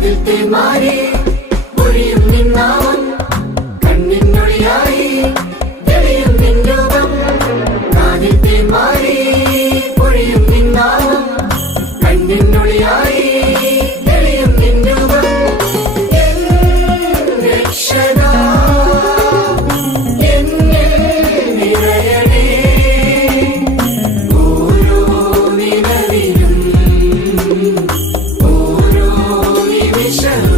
മാറി ഒഴിയും നിന്നാമം കണ്ണിനൊളിയായി തെളിയും നിന്നൂപം കാതിൽ മാറി ഒഴിയും നിന്നാമം കണ്ണിനൊളിയായി തെളിയും നിന്നൂപം രക്ഷക എന്നിൽ നിറയണേ ഓരോ വിനവിലും ഓരോ നിമിഷവും